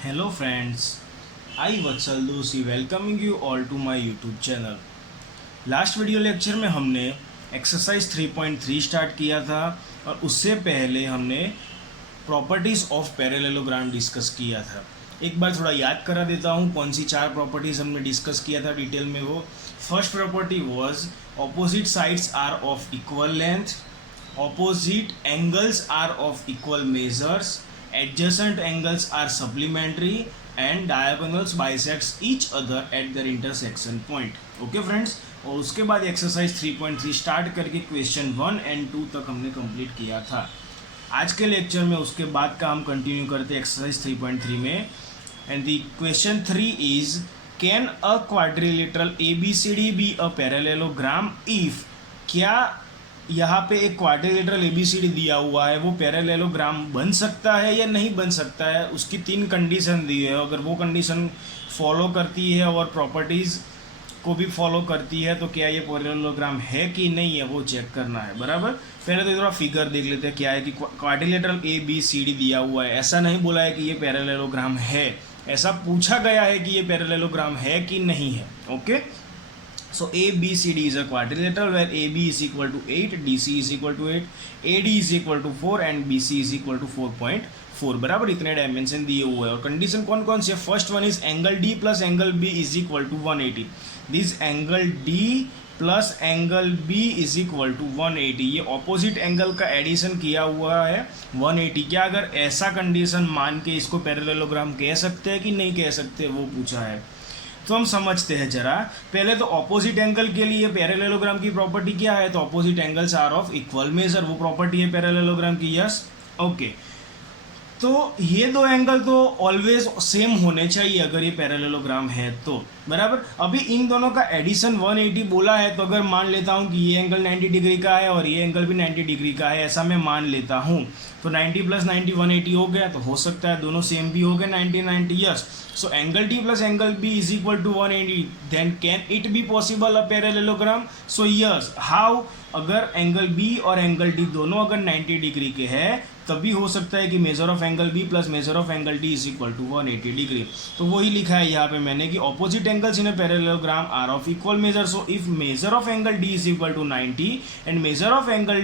Hello friends, I Vatsal Doshi welcoming you all to my YouTube channel. Last video lecture में हमने exercise 3.3 start किया था और उससे पहले हमने प्रॉपर्टीज़ ऑफ पैरेललोग्राम डिस्कस किया था। एक बार थोड़ा याद करा देता हूँ कौन सी चार प्रॉपर्टीज़ हमने डिस्कस किया था डिटेल में। वो first property was opposite sides are of equal length, opposite angles are of equal measures, adjacent angles are supplementary and diagonals bisects each other at their intersection point. Okay friends, और उसके बाद exercise 3.3 start करके question 1 and 2 तक हमने complete किया था। आज के लेक्चर में उसके बाद का हम कंटिन्यू करते हैं एक्सरसाइज 3.3 में। And the question 3 is can a quadrilateral ABCD be a parallelogram if, क्या यहाँ पे एक क्वाड्रिलेटरल ABCD दिया हुआ है वो पैरेललोग्राम बन सकता है या नहीं बन सकता है। उसकी 3 कंडीशन दी है, अगर वो कंडीशन फॉलो करती है और प्रॉपर्टीज़ को भी फॉलो करती है तो क्या ये पैरेललोग्राम है कि नहीं है वो चेक करना है। बराबर, पहले तो थोड़ा फिगर देख लेते हैं। क्या है कि क्वाड्रिलेटरल ABCD दिया हुआ है, ऐसा नहीं बोला है कि ये पैरेललोग्राम है, ऐसा पूछा गया है कि ये पैरेललोग्राम है कि नहीं है। Okay, so ABCD is a quadrilateral where AB is equal to 8, DC is equal to 8, AD is equal to 4 and BC is equal to 4.4। बराबर, इतने डायमेंशन दिए हुए हैं और कंडीशन कौन कौन सी है। First one is angle D plus angle B is equal to 180। This angle D plus angle B is equal to 180, ये ऑपोजिट एंगल का एडिशन किया हुआ है 180। क्या अगर ऐसा कंडीशन मान के इसको पैरेललोग्राम कह सकते हैं कि नहीं कह सकते, वो पूछा है। तो हम समझते हैं जरा। पहले तो ऑपोजिट एंगल के लिए पैरेललोग्राम की प्रॉपर्टी क्या है, तो opposite angles are of equal measure, वो प्रॉपर्टी है पैरेललोग्राम की। Yes, okay. तो ये दो एंगल तो ऑलवेज सेम होने चाहिए अगर ये पैरेललोग्राम है तो। बराबर, अभी इन दोनों का एडिशन 180 बोला है, तो अगर मान लेता हूँ कि ये एंगल 90 डिग्री का है और ये एंगल भी 90 डिग्री का है, ऐसा मैं मान लेता हूँ, तो 90 प्लस 90 180 हो गया। तो हो सकता है दोनों सेम भी हो गए 90 90। Yes, so angle D plus angle B is equal to 180, then can it be possible a parallelogram. So yes, how, अगर एंगल B और एंगल D दोनों अगर 90 डिग्री के हैं तभी हो सकता है कि measure of angle B plus measure of angle D is equal to 180 degree. तो वही लिखा है यहाँ पे मैंने कि opposite angles in a parallelogram are of equal measure. So if measure of angle D is equal to 90 and measure of angle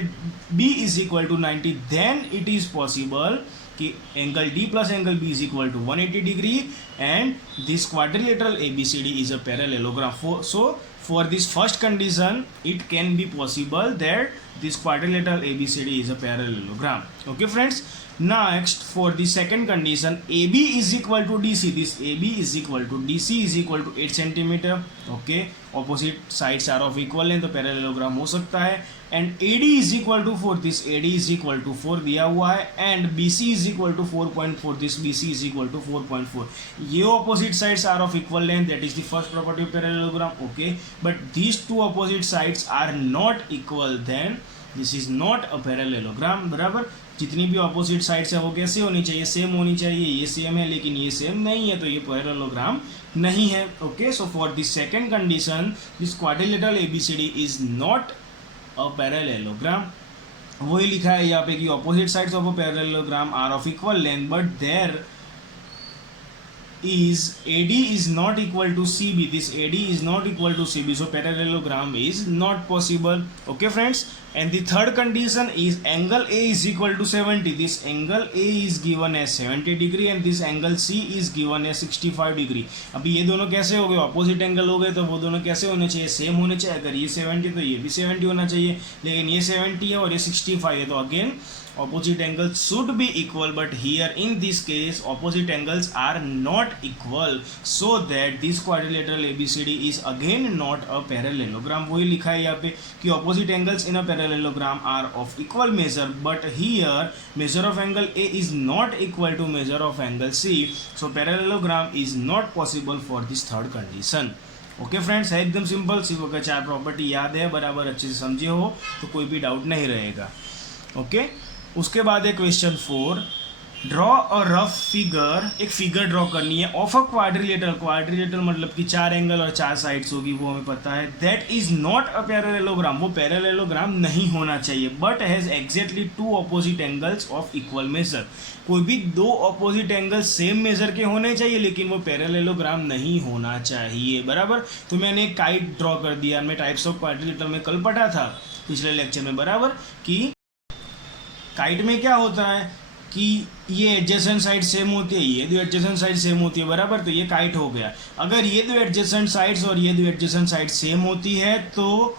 B is equal to 90, then it is possible कि angle D plus angle B is equal to 180 degree and this quadrilateral ABCD is a parallelogram. So for this first condition it can be possible that this quadrilateral ABCD is a parallelogram. Okay friends, next for the second condition AB is equal to DC, this AB is equal to DC is equal to 8 centimeter. Okay, opposite sides are of equal length, तो parallelogram हो सकता है। And AD is equal to 4, this AD is equal to 4 दिया हुआ है, and BC is equal to 4.4, this BC is equal to 4.4। ये opposite sides are of equal length, that is the first property of parallelogram. Okay, but these two opposite sides are not equal, then this is not a parallelogram। बराबर, जितनी भी opposite sides है वो कैसे होनी चाहिए, same होनी चाहिए। ये सेम है लेकिन ये सेम नहीं है, तो ये पैरेललोग्राम नहीं है। Okay, so for this second condition this quadrilateral ABCD is not a parallelogram. वही लिखा है यहाँ पे कि opposite sides of a parallelogram are of equal length but there is AD is not equal to CB, this AD is not equal to CB, so parallelogram is not possible. Okay friends, and the third condition is angle A is equal to 70, this angle A is given as 70 degree and this angle C is given as 65 degree। अभी ये दोनों कैसे हो गए, opposite angle हो गए, तो वो दोनों कैसे होने चाहिए, सेम होने चाहिए। अगर ये 70 तो ये भी 70 होना चाहिए, लेकिन ये 70 है और ये 65 है, तो again opposite angles should be equal, but here in this case opposite angles are not equal, so that this quadrilateral ABCD is again not a parallelogram। वही लिखा है यहाँ पे कि opposite angles in a parallelogram are of equal measure, but here measure of angle A is not equal to measure of angle C, so parallelogram is not possible for this third condition। Okay friends, है एकदम simple. सिर्फ अगर चार property याद है, बराबर अच्छे से समझे हो, तो कोई भी डाउट नहीं रहेगा। ओके, उसके बाद है question 4। Draw a rough figure, एक फिगर ड्रॉ करनी है ऑफ अ क्वाड्रिलेटरल, क्वाड्रिलेटरल मतलब कि 4 एंगल और 4 साइड्स होगी, वो हमें पता है। That is not a parallelogram, वो पैरेललोग्राम नहीं होना चाहिए, but has exactly 2 opposite angles of equal measure. कोई भी 2 ऑपोजिट एंगल सेम मेजर के होने चाहिए, लेकिन वो पैरेललोग्राम नहीं होना चाहिए, बराबर। तो मैंने एक काइट ड्रॉ कर दिया, मैं टाइप्स ऑफ क्वाड्रिलेटरल में कल पढ़ा था पिछले लेक्चर में, बराबर, कि काइट में क्या होता है कि ये एडजेसेंट साइड सेम होती है, ये दो एडजेसेंट साइड सेम होती है, बराबर। तो ये काइट हो गया। अगर ये दो एडजेसेंट साइड्स और ये दो एडजेसेंट साइड सेम होती है तो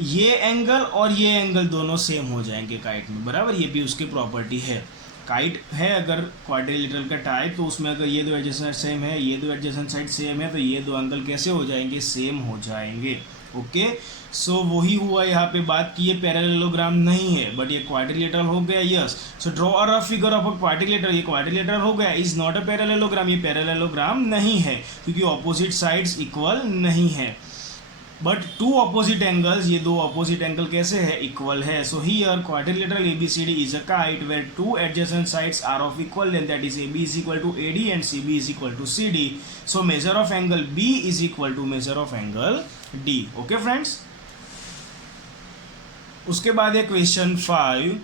ये एंगल और ये एंगल दोनों सेम हो जाएंगे काइट में, बराबर। ये भी उसकी प्रॉपर्टी है। काइट है अगर क्वाड्रिलेटरल का टाइप, तो उसमें अगर ये दो एडजेसेंट सेम है, ये दो एडजेसेंट साइड सेम है, तो ये दो एंगल कैसे हो जाएंगे, सेम हो जाएंगे। ओके, सो वही हुआ यहाँ पे बात की ये पैरेललोग्राम नहीं है, बट ये क्वाड्रिलेटरल हो गया, yes. So draw a rough figure of a quadrilateral, ये क्वाड्रिलेटरल हो गया। इज नॉट अ पैरेललोग्राम, ये पैरेललोग्राम नहीं है क्योंकि ऑपोजिट साइड्स इक्वल नहीं है। बट 2 ऑपोजिट एंगल्स, ये 2 ऑपोजिट एंगल कैसे है, इक्वल है। So here quadrilateral ABCD is a kite where 2 adjacent sides are of equal length, that is AB is equal to AD and CB is equal to CD। So measure of angle B is equal to measure of angle D। Okay friends, उसके बाद है question 5,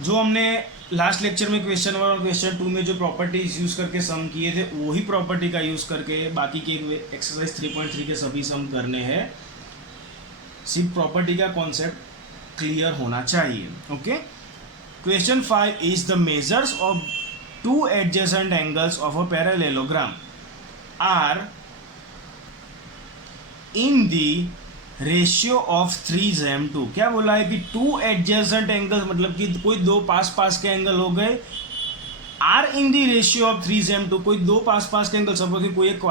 जो हमने last lecture में question 1 और question 2 में जो properties use करके सम किए थे, वही प्रॉपर्टी का यूज़ करके बाकी के एक्सरसाइज 3.3 के सभी सम करने हैं। सिर्फ प्रॉपर्टी का कॉन्सेप्ट क्लियर होना चाहिए। Okay, question 5 is the measures of 2 adjacent angles of a parallelogram are in the ratio of 3:2। क्या बोला है कि 2 एडजेसेंट एंगल्स मतलब कि कोई 2 पास पास के एंगल हो गए, are in the ratio of 3:2, कोई 2 पास के एंगल, सपोज कि कोई एक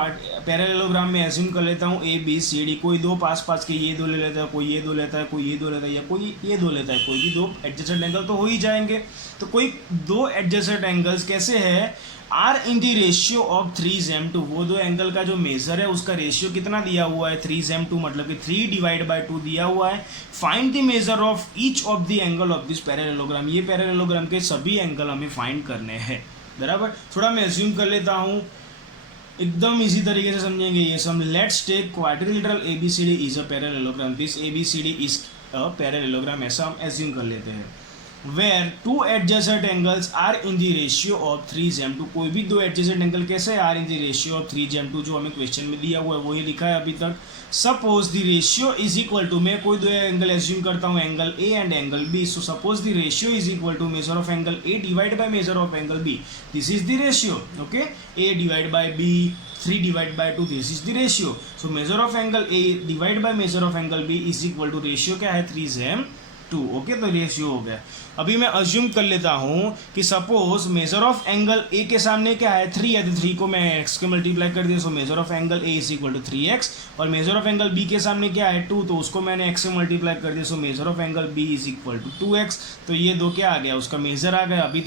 पैरेललोग्राम में एज्यूम कर लेता हूँ ABCD, कोई 2 पास के ये 2 ले लेता है, कोई ये 2 लेता है, कोई ये 2 लेता है, या कोई ये 2 लेता है, कोई भी 2 एडजेसेंट एंगल तो हो ही जाएंगे। तो कोई 2 एडजेसेंट एंगल्स कैसे है, are in the ratio of 3:2, वो 2 एंगल का जो मेजर है उसका रेशियो कितना दिया हुआ है, 3:2 मतलब कि 3/2 दिया हुआ है। Find the measure of each of the angle of this parallelogram, ये पैरेललोग्राम के सभी एंगल हमें फाइंड करने हैं, बराबर। थोड़ा मैं एज्यूम कर लेता हूँ, एकदम इसी तरीके से समझेंगे ये sum. Let's take quadrilateral ABCD is a parallelogram, this ABCD is a parallelogram, ऐसा हम एज्यूम कर लेते हैं। where 2 adjacent angles are in the ratio of 3:2, कोई भी 2 adjacent एंगल कैसे are in the ratio of 3:2, जो हमें क्वेश्चन में दिया हुआ है वही लिखा है अभी तक। Suppose the ratio is equal to, मैं कोई 2 एंगल एज्यूम करता हूँ, angle A and angle B। So suppose the ratio is equal to measure of angle A divide by measure of angle B, this is the ratio. Okay, A divide by B, 3 divide by 2, this is the ratio. So measure of angle A divide by measure of angle B is equal to, ratio क्या है, 3:2। Okay, तो ratio हो गया। अभी मैं assume कर लेता हूँ कि suppose major of angle A के सामने क्या है, 3 है, तो 3 को मैं x के मल्टीप्लाई कर दिया, so measure of angle A is equal to 3x। और मेजर ऑफ एंगल B के सामने क्या है, 2, तो उसको मैंने x से मल्टीप्लाई कर दिया, so measure of angle B is equal to 2x। तो ये 2 क्या आ गया, उसका मेजर आ गया। अभी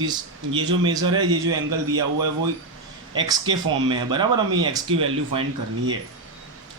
ये जो मेजर है, ये जो एंगल दिया हुआ है वो x के फॉर्म में है, बराबर। हमें x की वैल्यू फाइंड करनी है।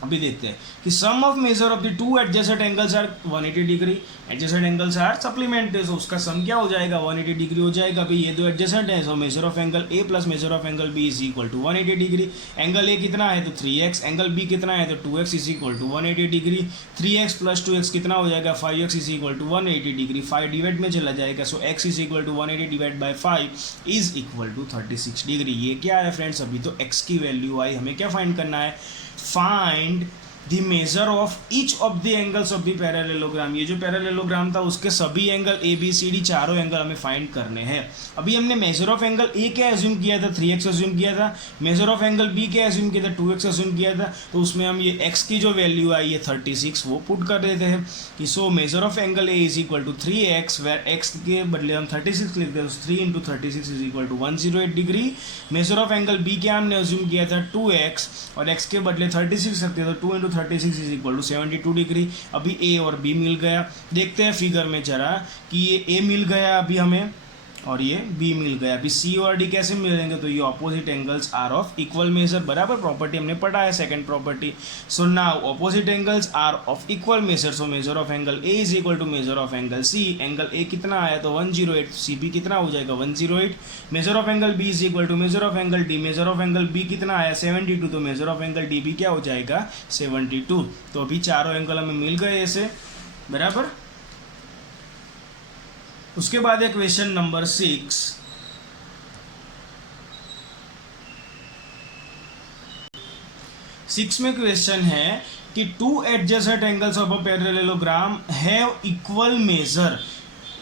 अभी देखते हैं कि sum of measure of the 2 adjacent angles are 180 degree, adjacent angles are supplementary, so उसका सम क्या हो जाएगा, 180 डिग्री हो जाएगा। अभी ये 2 एडजेसेंट है, so measure of angle A plus measure of angle B is equal to 180 degree. Angle A कितना है, तो 3x, एंगल B कितना है, तो 2x is equal to 180 degree. 3x plus 2x कितना हो जाएगा, 5x is equal to 180 degree. 5 divide में चला जाएगा, so x is equal to 180 divide by 5 is equal to 36 degree. ये क्या है फ्रेंड्स, अभी तो x की वैल्यू आई, हमें क्या फाइंड करना है, find the measure of each of the angles of the parallelogram. ये जो पैरेललोग्राम था उसके सभी एंगल ABCD, चारों एंगल हमें फाइंड करने हैं। अभी हमने मेजर ऑफ एंगल A क्या एज्यूम किया था, 3x एज्यूम किया था। मेजर ऑफ एंगल B क्या एज्यूम किया था, 2x एज्यूम किया था। तो उसमें हम ये x की जो वैल्यू आई है 36, वो पुट कर देते हैं कि so measure of angle A is equal to 3x, where x के बदले हम 36 लिखते हैं, 3 into 36 is equal to 108 degree. Measure of angle B क्या हमने एज्यूम किया था 2x, और x के बदले 36 रखते हैं, तो 2 into 36 is equal to 72 degree. अभी A और B मिल गया। देखते हैं फिगर में जरा कि ये A मिल गया अभी हमें, और ये B मिल गया। अभी C और D कैसे मिलेंगे, तो ये opposite angles are of equal measure, बराबर प्रॉपर्टी हमने पढ़ा है second property. So now opposite angles are of equal measure, so measure of angle A is equal to measure of angle C। Angle A कितना आया, तो 108, CB कितना हो जाएगा 108। Measure of angle B is equal to measure of angle D, measure of angle B कितना आया 72, तो measure of angle DB क्या हो जाएगा 72। तो अभी चारों एंगल हमें मिल गए ऐसे, बराबर। उसके बाद है क्वेश्चन नंबर 6। में क्वेश्चन है कि two adjacent angles of a parallelogram have equal major.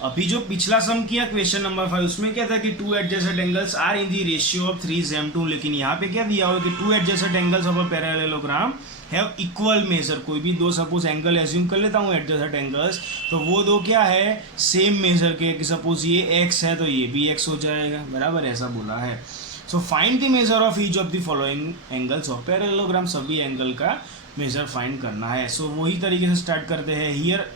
अभी जो पिछला सम किया क्वेश्चन नंबर 5, उसमें क्या था कि two adjacent angles are in the ratio of 3:2, लेकिन यहाँ पे क्या दिया हुआ कि two adjacent angles of a parallelogram have equal measure. कोई भी दो सपोज एंगल एज्यूम कर लेता हूँ एडजेसेंट एंगल्स, तो वो दो क्या है सेम मेजर के, कि सपोज ये x है तो ये भी x हो जाएगा, बराबर ऐसा बोला है। So find the measure of each of the following angles of parallelogram, सभी एंगल का मेजर फाइंड करना है। सो वही तरीके से स्टार्ट करते हैं। Here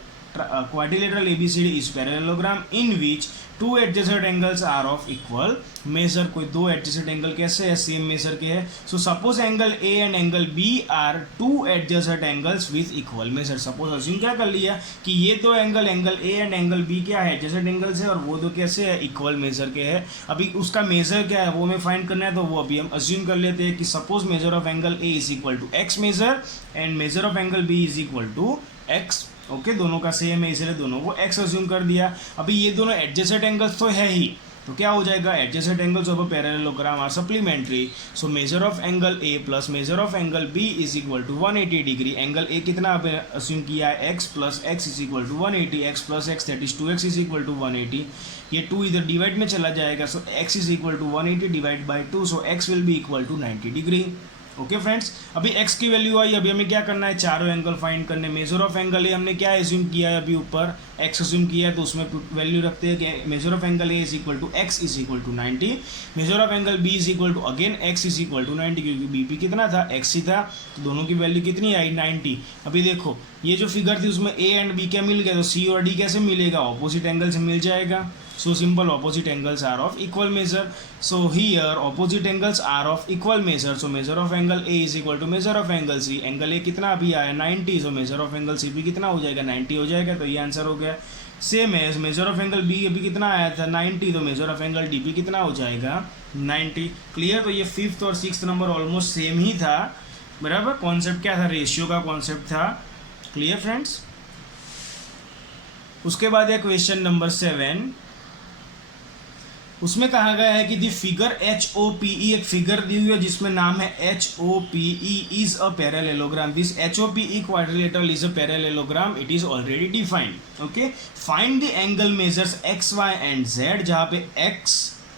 quadrilateral ABCD is parallelogram in which two adjacent angles are of equal measure। कोई दो adjacent angle कैसे है, सेम मेजर के है। So suppose angle A and angle B are two adjacent angles with equal measure। Suppose assume क्या कर लिया कि ये दो angle A and angle B क्या है adjacent angles है, और वो दो कैसे है इक्वल मेजर के है। अभी उसका मेजर क्या है वो हमें फाइंड करना है, तो वो अभी हम assume कर लेते हैं कि suppose measure of angle A is equal to x measure and measure of angle B is equal to x। Okay दोनों का सेम है इसलिए दोनों को x अज्यूम कर दिया। अभी ये दोनों एडजेसेंट एंगल्स तो है ही, तो क्या हो जाएगा adjacent angles of a parallelogram are supplementary. So measure of angle A plus measure of angle B is equal to 180 degree. Angle A कितना अज्यूम किया है x plus x is equal to 180, x plus x that is 2x is equal to 180। ये 2 इधर divide में चला जाएगा, so x is equal to 180 divide by 2, so x will be equal to 90 degree. Okay friends, अभी x की value आई, अभी हमें क्या करना है चारों एंगल फाइंड करने। मेजर ऑफ एंगल ए हमने क्या एज्यूम किया है, अभी ऊपर x एज्यूम किया है तो उसमें वैल्यू रखते हैं कि measure of angle A is equal to x is equal to 90। Measure of angle b is equal to again x is equal to 90, क्योंकि bp कितना था x ही था, तो दोनों की वैल्यू कितनी आई 90। अभी देखो ये जो फिगर थी उसमें a एंड b क्या मिल गया, तो c और d कैसे मिलेगा, ऑपोजिट एंगल से मिल जाएगा। So simple opposite angles are of equal measure. So here opposite angles are of equal measure. So measure of angle A is equal to measure of angle C. Angle A कितना अभी आया 90, so measure of angle C भी कितना हो जाएगा 90 हो जाएगा, तो ये आंसर हो गया। सेम है मेजर ऑफ एंगल B अभी कितना आया था 90, तो मेजर ऑफ एंगल D भी कितना हो जाएगा 90। क्लियर, तो ये 5th और 6th नंबर ऑलमोस्ट सेम ही था, बराबर। कॉन्सेप्ट क्या था, रेशियो का कॉन्सेप्ट था। Clear friends. उसके बाद है क्वेश्चन नंबर 7। उसमें कहा गया है कि दी फिगर HOPE, एक फिगर दी हुई है जिसमें नाम है HOPE is a parallelogram. This HOPE quadrilateral is a parallelogram, it is already defined. Okay, find the angle measures x, y and z, जहाँ पे x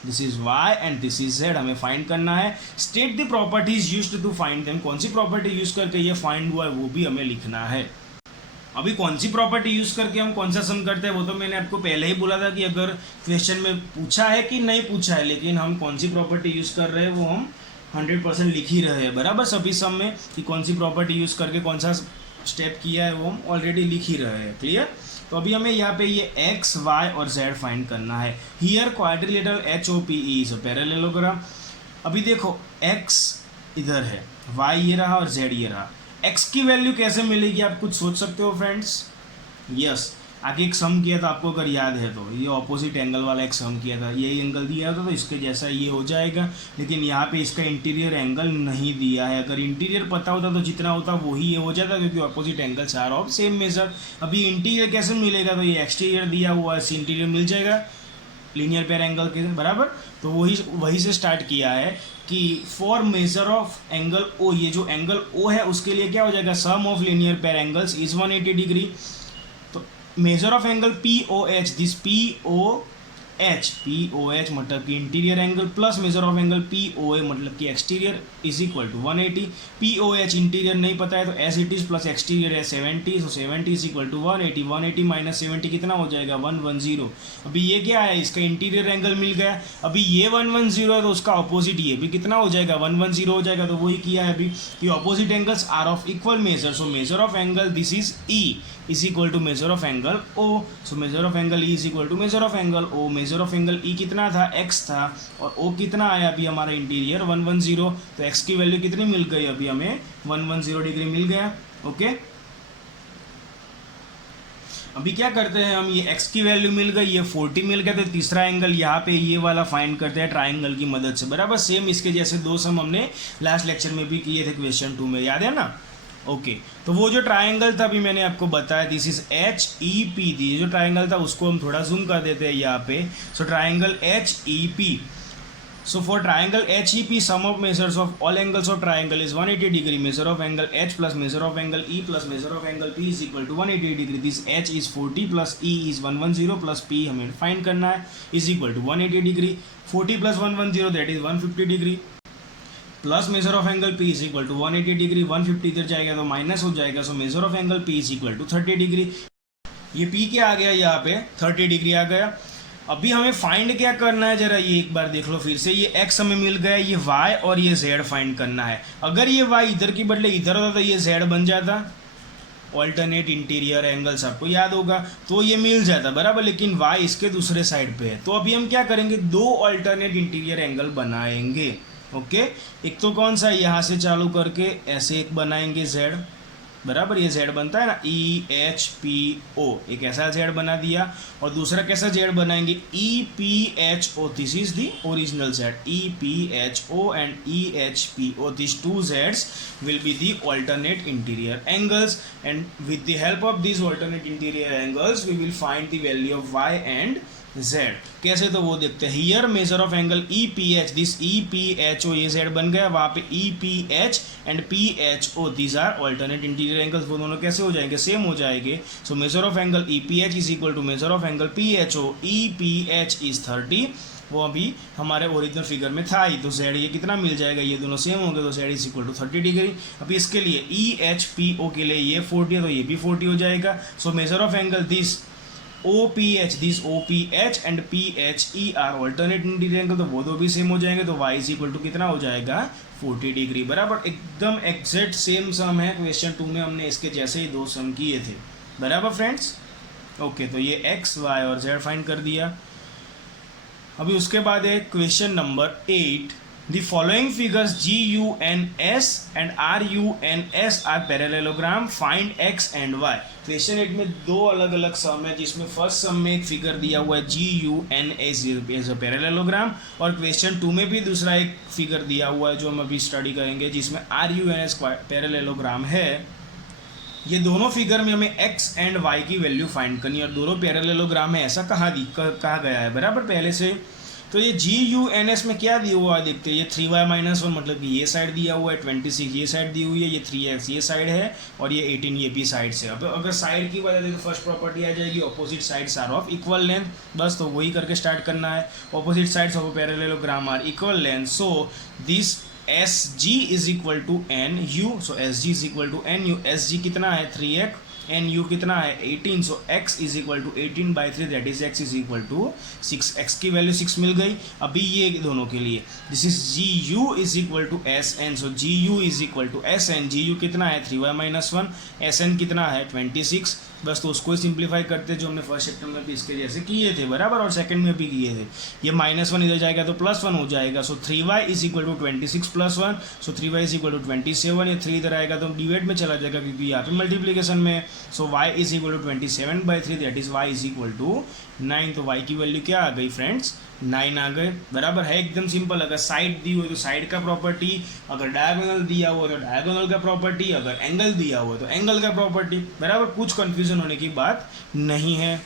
this is y and this is z हमें find करना है। State the properties used to find them, कौन सी property use करके ये find हुआ है वो भी हमें लिखना है। अभी कौन सी प्रॉपर्टी यूज़ करके हम कौन सा सम करते हैं वो तो मैंने आपको पहले ही बोला था कि अगर क्वेश्चन में पूछा है कि नहीं पूछा है, लेकिन हम कौन सी प्रॉपर्टी यूज़ कर रहे हैं वो हम 100% लिख ही रहे हैं, बराबर। सभी सम में कि कौन सी प्रॉपर्टी यूज़ करके कौन सा स्टेप किया है वो हम ऑलरेडी लिख ही रहे हैं। क्लियर, तो अभी हमें यहाँ पे ये x, y और z फाइंड करना है। Here quadrilateral HOPE is a parallelogram. अभी देखो x इधर है, y ये रहा और z ये रहा। x की वैल्यू कैसे मिलेगी आप कुछ सोच सकते हो फ्रेंड्स। यस, आगे एक सम किया था आपको अगर याद है तो, ये ऑपोजिट एंगल वाला एक सम किया था, यही एंगल दिया था तो इसके जैसा ये हो जाएगा, लेकिन यहाँ पे इसका इंटीरियर एंगल नहीं दिया है। अगर इंटीरियर पता होता तो जितना होता वही ये हो जाता, क्योंकि opposite angles are of same measure. अभी इंटीरियर कैसे मिलेगा, तो ये एक्सटीरियर दिया हुआ है, इंटीरियर मिल जाएगा लीनियर पेयर एंगल के बराबर। तो वही से स्टार्ट किया है कि for measure of angle O, ये जो एंगल ओ है उसके लिए क्या हो जाएगा, sum of linear pair angles is 180 degree. तो measure of angle POH, this POH मतलब कि interior angle plus measure of angle POA मतलब कि exterior is equal to 180। POH interior नहीं पता है तो as it is plus exterior है 70, so 70 is equal to 180। 180 minus 70 कितना हो जाएगा 110। अभी ये क्या है, इसका इंटीरियर एंगल मिल गया। अभी ये 110 है तो उसका ऑपोजिट ये भी कितना हो जाएगा 110 हो जाएगा। तो वही किया है अभी कि opposite angles are of equal measure. So measure of angle this is E, is equal to measure of angle O. So measure of angle E is equal to measure of angle O. Measure of angle E कितना था, x था, और ओ कितना आया अभी हमारा interior 110। तो x की वैल्यू कितनी मिल गई अभी हमें 110 डिग्री मिल गया। ओके, अभी क्या करते हैं हम, ये x की वैल्यू मिल गई, ये 40 मिल गया, तो तीसरा एंगल यहाँ पे ये वाला फाइंड करते हैं ट्राइंगल की मदद से। बराबर सेम इसके जैसे दो सम हमने लास्ट लेक्चर में भी किए थे क्वेश्चन 2 में, याद है ना। ओके, तो वो जो ट्राइंगल था अभी मैंने आपको बताया, this is H E P थी, जो ट्राइंगल था उसको हम थोड़ा जूम कर देते हैं यहाँ पे। So triangle H E P, so for triangle HEP sum of measures of all angles of triangle is 180 degree. Measure of angle H plus measure of angle E plus measure of angle P is equal to 180 degree. This H is 40 plus E is 110 plus P हमें find करना है, is equal to 180 degree. 40 plus 110 that is 150 degree. Plus measure of angle P is equal to 180 degree, 150 इधर जाएगा तो minus हो जाएगा, so measure of angle P is equal to 30 degree. ये P क्या आ गया यहाँ पे 30 डिग्री आ गया। अभी हमें फाइंड क्या करना है, जरा ये एक बार देख लो फिर से। ये x हमें मिल गया, ये y और ये z फाइंड करना है। अगर ये y इधर की बदले इधर होता तो ये z बन जाता, ऑल्टरनेट इंटीरियर एंगल्स आपको याद होगा, तो ये मिल जाता बराबर, लेकिन y इसके दूसरे साइड पे है। तो अभी हम क्या करेंगे, दो ऑल्टरनेट इंटीरियर एंगल बनाएंगे। ओके, एक तो कौन सा, यहाँ से चालू करके ऐसे एक बनाएंगे z, बराबर, ये z बनता है ना, ई एच पी ओ, एक ऐसा z बना दिया। और दूसरा कैसा z बनाएंगे, E P H O, this is the original z, E P H O and E H P O, this two z's will be the alternate interior angles, and with the help of these alternate interior angles we will find the value of y and z। कैसे, तो वो देखते हैं। Here measure of angle E P H, this E P H O, ये z बन गया, वहाँ पे E P H and P H O, these are alternate interior angles. वो दोनों कैसे हो जाएंगे, सेम हो जाएंगे। So measure of angle E P H is equal to measure of angle P H O, E P H is 30, वो अभी हमारे ओरिजिनल फिगर में था ही, तो z ये कितना मिल जाएगा, ये दोनों सेम होंगे, तो z is equal to 30 degree. अभी इसके लिए ई एच पी ओ के लिए ये 40 है, तो ये भी 40 हो जाएगा। So measure of angle this OPH, this OPH and PHE are alternate interior angle, तो वो दो भी सेम हो जाएंगे, तो y इज इक्वल टू कितना हो जाएगा 40 डिग्री। बराबर, एकदम एग्जैक्ट सेम सम है, क्वेश्चन 2 में हमने इसके जैसे ही दो सम किए थे। बराबर फ्रेंड्स। ओके, तो ये x, y और z फाइंड कर दिया। अभी उसके बाद है question number 8। The following figures GUNS and RUNS are parallelogram. Find x and y. Question 8 में दो अलग अलग सम है, जिसमें फर्स्ट सम में एक फिगर दिया हुआ है GUNS एज अ पैरेललोग्राम, और क्वेश्चन 2 में भी दूसरा एक फिगर दिया हुआ है जो हम अभी स्टडी करेंगे, जिसमें RUNS पैरेललोग्राम है। ये दोनों फिगर में हमें x एंड y की वैल्यू फाइंड करनी है, और दोनों पैरेललोग्राम है ऐसा कहा गया है बराबर पहले से। तो ये GUNS में क्या दिया हुआ है देखते हैं, ये 3y माइनस 1, मतलब कि ये साइड दिया हुआ है, 26 ये साइड दी हुई है, ये 3x ये साइड है, और ये 18 ये भी साइड से। अब अगर साइड की वजह से तो फर्स्ट प्रॉपर्टी आ जाएगी, opposite sides are of equal length, बस तो वही करके स्टार्ट करना है। Opposite sides of parallelogram are equal length, so this SG is equal to NU, so SG is equal to NU। SG कितना है 3x, NU कितना है 18, so x is equal to 18/3, that is x is equal to 6। x की value 6 मिल गई। अभी ये दोनों के लिए this is GU is equal to SN, so GU is equal to SN। GU कितना है 3y माइनस 1, SN कितना है 26, बस तो उसको ही सिंप्लीफाई करते जो हमने फर्स्ट सेक्टर में भी इसके जैसे किए थे बराबर, और सेकंड में भी किए थे। ये -1 इधर जाएगा तो +1 हो जाएगा, so 3y is equal to 26 + 1, so 3y is equal to 27। ये 3 इधर आएगा तो डिवाइड में चला जाएगा क्योंकि यहाँ पे मल्टीप्लीकेशन में, so y is equal to 27/3, that is y is equal to 9। तो y की वैल्यू क्या आ गई फ्रेंड्स 9 आ गए। बराबर है, एकदम सिंपल। अगर साइड दी हुई तो साइड का प्रॉपर्टी, अगर डायगोनल दिया हुआ तो डायगोनल का प्रॉपर्टी, अगर एंगल दिया हुआ तो एंगल का प्रॉपर्टी। बराबर, कुछ कंफ्यूजन होने की बात नहीं है।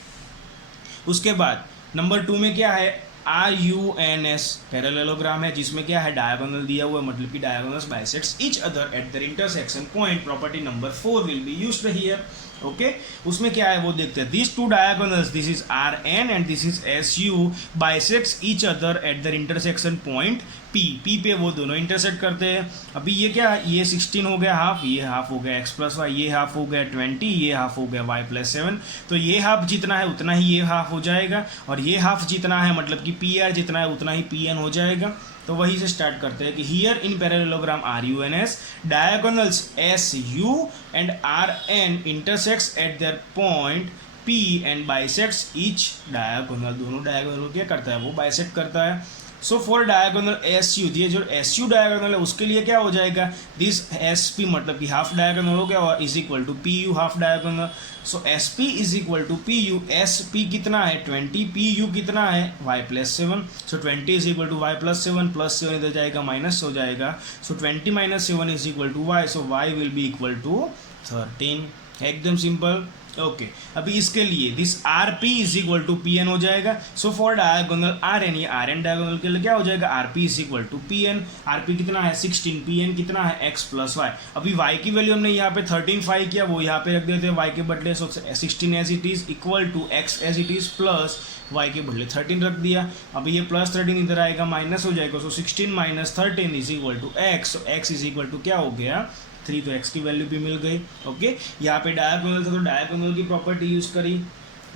उसके बाद नंबर 2 में क्या है, RUNS पैरेललोग्राम है, जिसमें क्या है डायगोनल दिया हुआ है, मतलब कि diagonals bisects each other at the intersection point. Property number 4 will be used here. Okay, उसमें क्या है वो देखते हैं। This two diagonals, this is RN and this is SU, bisects each other at the intersection point P पे वो दोनों intersect करते हैं। अभी ये क्या है, ये 16 हो गया हाफ, ये हाफ हो गया x + y, ये हाफ हो गया 20, ये हाफ हो गया y + 7। तो ये हाफ जितना है उतना ही ये हाफ हो जाएगा, और ये हाफ जितना है मतलब कि PR जितना है उतना ही PN हो जाएगा। तो वही से स्टार्ट करते हैं कि here in parallelogram RUNS diagonals SU and RN intersects eight their point P and bisects each diagonal, दोनों डायगोनल क्या करता है वो बाइसेक्ट करता है। सो फॉर डायगोनल SU, ये जो SU डायगोनल है उसके लिए क्या हो जाएगा, दिस SP मतलब कि हाफ डायगोनल हो गया और is equal to PU half diagonal. So SP is equal to PU, SP कितना है 20, PU कितना है y+7। So 20 is equal to y+7, +7 इधर जाएगा माइनस हो जाएगा। So 20 - 7 is equal to y, so y will be equal to 13, एकदम simple. Okay अभी इसके लिए this RP is equal to PN हो जाएगा। सो फॉर डायगोनल RN, ये RN डायगोनल के लिए क्या हो जाएगा, RP is equal to PN। RP कितना है 16, PN कितना है x + y। अभी y की वैल्यू हमने यहाँ पे 13 किया, वो यहाँ पे रख देते हैं y के बदले। So 16 as it is equal to x as it is plus y के बदले 13 रख दिया। अभी ये +13 इधर आएगा माइनस हो जाएगा। So 16 - 13 is equal to x। So x is equal to क्या हो गया 3, तो x की वैल्यू भी मिल गई। ओके यहाँ पे डायगोनल था तो डायगोनल की प्रॉपर्टी यूज करी,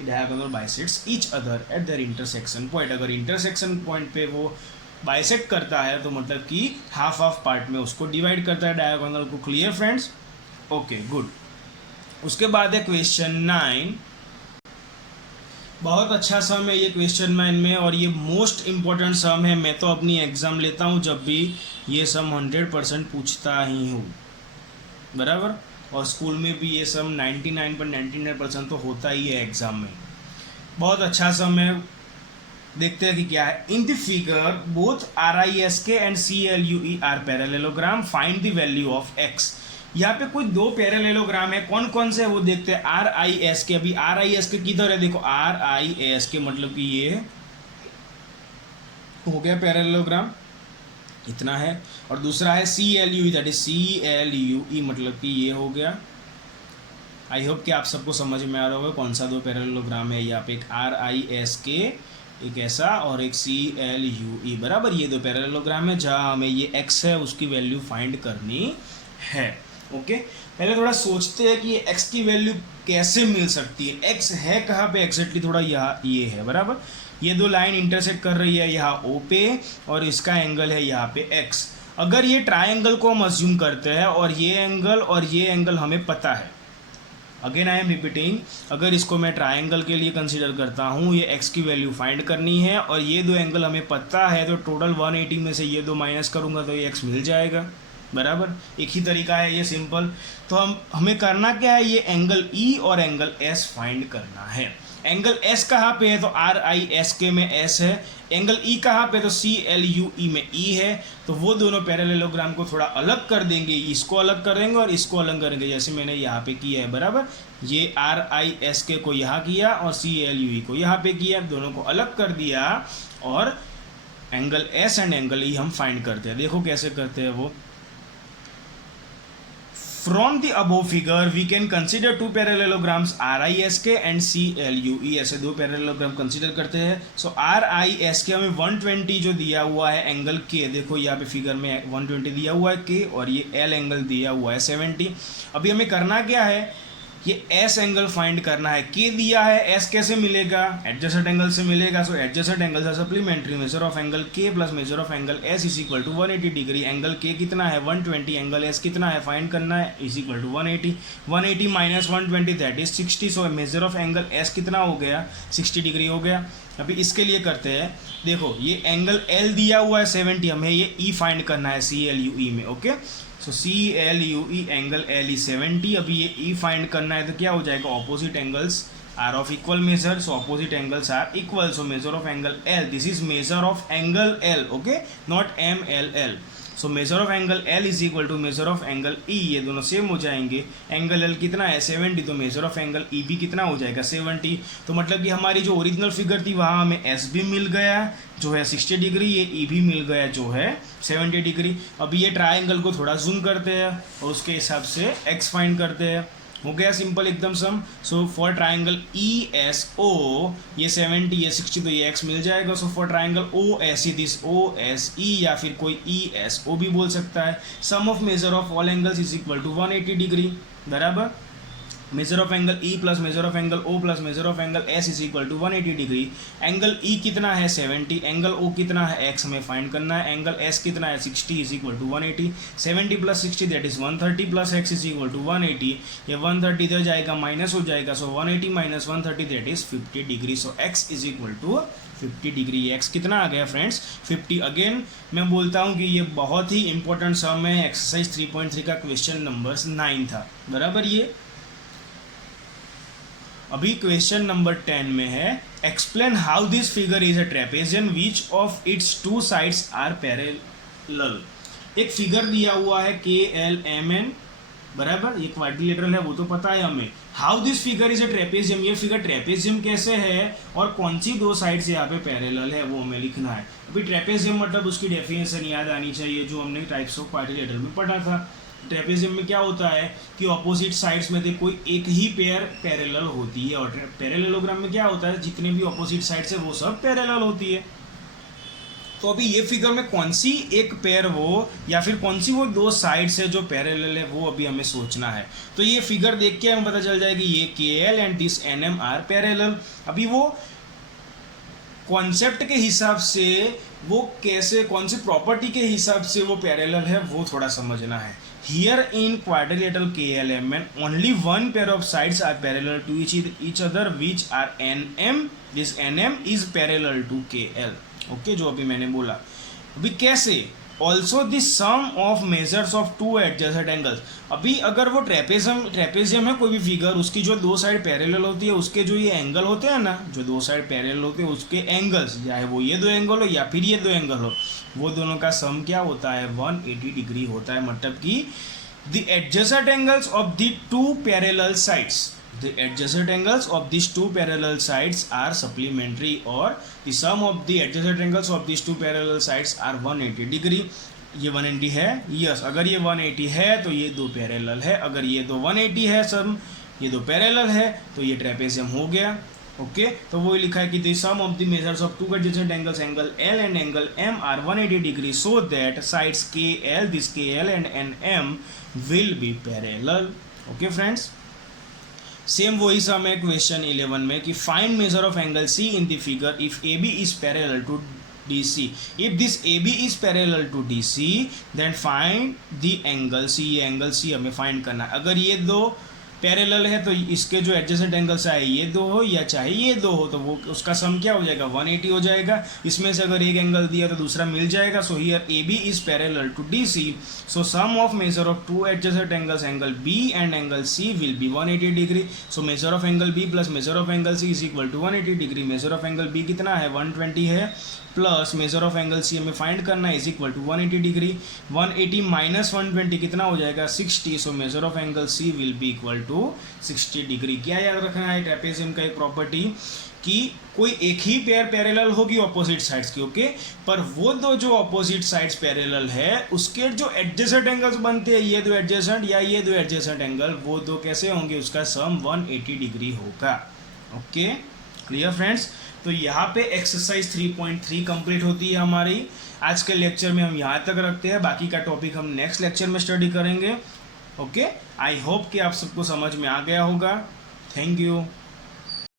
diagonal bisects each other at there intersection point. अगर इंटरसेक्शन पॉइंट पे वो बाइसेक्ट करता है तो मतलब कि हाफ हाफ पार्ट में उसको डिवाइड करता है डायगोनल को। Clear friends? Okay good. उसके बाद है क्वेश्चन 9। बहुत अच्छा सम है ये क्वेश्चन 9 में, और ये मोस्ट इम्पॉर्टेंट सम है। मैं तो अपनी एग्ज़ाम लेता हूँ जब भी ये सम 100% पूछता ही हूँ, बराबर। और स्कूल में भी ये सम 99.99% तो होता ही है एग्ज़ाम में। बहुत अच्छा सम है, देखते हैं कि क्या है। In the figure both RISK and CLUE are parallelogram, find the value of x। यहाँ पे कोई दो पैरेललोग्राम है, कौन कौन से है वो देखते हैं। RISK, अभी RISK किधर है देखो, RISK मतलब कि ये हो गया पैरेललोग्राम, इतना है। और दूसरा है CLUE, दैट इज CLUE मतलब कि ये हो गया। आई होप कि आप सबको समझ में आ रहा होगा कौन सा दो पैरेललोग्राम है यहाँ पे, एक RISK एक ऐसा और एक CLUE, बराबर। ये दो पैरेललोग्राम है जहाँ हमें ये x है उसकी वैल्यू फाइंड करनी है। ओके पहले थोड़ा सोचते हैं कि ये x की वैल्यू कैसे मिल सकती है। x है कहाँ पे एग्जैक्टली, थोड़ा यहाँ ये है, बराबर। ये दो लाइन इंटरसेक्ट कर रही है यहाँ O पे और इसका एंगल है यहाँ पे x। अगर ये ट्रायंगल को हम अज्यूम करते हैं और ये एंगल हमें पता है, अगेन आई एम रिपीटिंग, अगर इसको मैं ट्रायंगल के लिए कंसीडर करता हूँ, ये x की वैल्यू फाइंड करनी है और ये दो एंगल हमें पता है, तो टोटल 180 में से ये दो माइनस करूँगा तो ये x मिल जाएगा, बराबर। एक ही तरीका है ये, सिंपल। तो हमें करना क्या है, ये एंगल E और एंगल S फाइंड करना है। एंगल S कहाँ पे है तो RISK में S है, एंगल E कहाँ पे तो CLUE में E है। तो वो दोनों पैरेललोग्राम को थोड़ा अलग कर देंगे, इसको अलग करेंगे और इसको अलग करेंगे, जैसे मैंने यहाँ पे किया है, बराबर। ये RISK को यहाँ किया और CLUE को यहाँ पे किया, दोनों को अलग कर दिया और angle S and angle E हम फाइंड करते हैं। देखो कैसे करते हैं वो। From the above figure we can consider two parallelograms RISK and CLUE, ऐसे दो पैरेललोग्राम कंसीडर करते हैं। सो RISK हमें 120 जो दिया हुआ है एंगल K, देखो यहाँ पे फिगर में 120 दिया हुआ है K, और ये L एंगल दिया हुआ है 70। अभी हमें करना क्या है, ये S एंगल फाइंड करना है। K दिया है, S कैसे मिलेगा, एडजेसेंट एंगल से मिलेगा। So adjacent angle supplementary, measure of angle K plus measure of angle S is equal to 180 degree. Angle K कितना है 120, एंगल S कितना है फाइंड करना है, is equal to 180। 180 minus 120 that is 60। So measure of angle S कितना हो गया 60 degree हो गया। अभी इसके लिए करते हैं, देखो ये एंगल L दिया हुआ है 70, हमें ये E फाइंड करना है CLUE में। Okay so CLUE angle L is 70। अभी ये E फाइंड करना है तो क्या हो जाएगा, opposite angles are of equal measure, so opposite angles are equal. So measure of angle L, this is measure of angle L, okay not MLL। So measure of angle L is equal to measure of angle E, ये दोनों same हो जाएंगे। Angle L कितना है 70, तो measure of angle E भी कितना हो जाएगा 70। तो मतलब कि हमारी जो ओरिजिनल फिगर थी वहाँ हमें S भी मिल गया जो है 60 डिग्री, ये E भी मिल गया जो है 70 डिग्री। अभी ये ट्राइंगल को थोड़ा जूम करते हैं और उसके हिसाब से x फाइंड करते हैं। हो गया सिंपल एकदम सम। सो फॉर ट्राइंगल ESO ये 70 ये 60 तो ये x मिल जाएगा। So for triangle OSE this OSE या फिर कोई ESO भी बोल सकता है। Sum of measure of all angles is equal to 180 degree, बराबर। Measure of angle E plus measure of angle O plus measure of angle S is equal to 180 degree. Angle E कितना है 70, angle O कितना है x हमें find करना है, angle S कितना है 60 is equal to 180। 70 plus 60 that is 130 plus x is equal to 180। ये 130 इधर जाएगा माइनस हो जाएगा, so 180 minus 130 that is 50 degree. So x is equal to 50 degree. X कितना आ गया फ्रेंड्स 50। अगेन मैं बोलता हूँ कि ये बहुत ही इंपॉर्टेंट सम है, एक्सरसाइज 3.3 का क्वेश्चन नंबर 9 था बराबर। ये अभी क्वेश्चन नंबर 10 में है, explain how this figure is a trapezium which of its two sides are parallel. एक फिगर दिया हुआ है KLMN बराबर, ये क्वाड्रिलेटरल है वो तो पता है हमें। How this figure is a trapezium, ये फिगर ट्रेपेजियम कैसे है और कौन सी दो साइड से यहाँ पे पैरेलल है वो हमें लिखना है। अभी ट्रेपेजियम मतलब उसकी डेफिनेशन याद आनी चाहिए जो हमने टाइप्स ऑफ क्वाड्रिलेटरल में पढ़ा था। ट्रेपेजियम में क्या होता है कि ऑपोजिट साइड्स में से कोई एक ही पेयर पैरेलल होती है, और पैरेललोग्राम में क्या होता है जितने भी ऑपोजिट साइड्स है वो सब पैरेलल होती है। तो अभी ये फिगर में कौन सी एक पेयर वो या फिर कौन सी वो दो साइड्स है जो पैरेलल है वो अभी हमें सोचना है। तो ये फिगर देख के हमें पता चल जाएगा ये KL and this NM are parallel. अभी वो कॉन्सेप्ट के हिसाब से वो कैसे कौन सी प्रॉपर्टी के हिसाब से वो पैरेलल है वो थोड़ा समझना है। Here in quadrilateral KLMN only one pair of sides are parallel to each other which are NM. This NM is parallel to KL. Okay जो अभी मैंने बोला। अभी कैसे also the sum of measures of two adjacent angles. अभी अगर वो trapezium है कोई भी फिगर, उसकी जो दो साइड पैरेलल होती है उसके जो ये एंगल होते हैं ना, जो दो साइड पैरेलल होते हैं उसके एंगल्स, चाहे वो ये दो एंगल हो या फिर ये दो एंगल हो, वो दोनों का सम क्या होता है 180 डिग्री होता है। मतलब कि the adjacent angles of the two parallel sides, the adjacent angles of these two parallel sides are supplementary, or the sum of the adjacent angles of these two parallel sides are 180 degree। ये 180 है, yes अगर ये 180 है तो ये दो parallel है, अगर ये दो 180 है सम ये दो पैरेलल है तो ये ट्रेपेजियम हो गया। ओके तो वो लिखा है कि the sum of the measures of two adjacent angles angle L and angle M are 180 degree so that sides KL, this KL and NM will be parallel। Okay friends same वही sum है question 11 में कि find measure of angle C in the figure if AB is parallel to DC। If this AB is parallel to DC then find the angle C। ये angle C हमें find करना है। अगर ये दो पैरेलल है तो इसके जो एडजेसेंट एंगल चाहे ये दो हो या चाहे ये दो हो तो वो उसका सम क्या हो जाएगा 180 हो जाएगा। इसमें से अगर एक एंगल दिया तो दूसरा मिल जाएगा। So here AB is parallel to DC, so sum of measure of two adjacent angles angle B and angle C will be 180 degree. So measure of angle B plus measure of angle C is equal to 180 degree. Measure of angle B कितना है 120 है plus measure of angle C हमें find करना है is equal to 180 degree. 180 minus 120 कितना हो जाएगा 60। So measure of angle C will be equal to 60 degree. क्या याद रखना है ट्रेपेजियम का एक प्रॉपर्टी कि कोई एक ही पेयर पैरेलल होगी ऑपोजिट साइड्स की, ओके पर वो दो जो ऑपोजिट साइड्स पैरेलल है उसके जो एडजेसेंट एंगल्स बनते हैं ये दो एडजेसेंट या ये दो एडजेसेंट एंगल वो दो कैसे होंगे उसका सम 180 डिग्री होगा। Okay clear friends. तो यहाँ पे एक्सरसाइज 3.3 कंप्लीट होती है हमारी। आज के लेक्चर में हम यहाँ तक रखते हैं, बाकी का टॉपिक हम नेक्स्ट लेक्चर में स्टडी करेंगे। ओके आई होप कि आप सबको समझ में आ गया होगा। Thank you.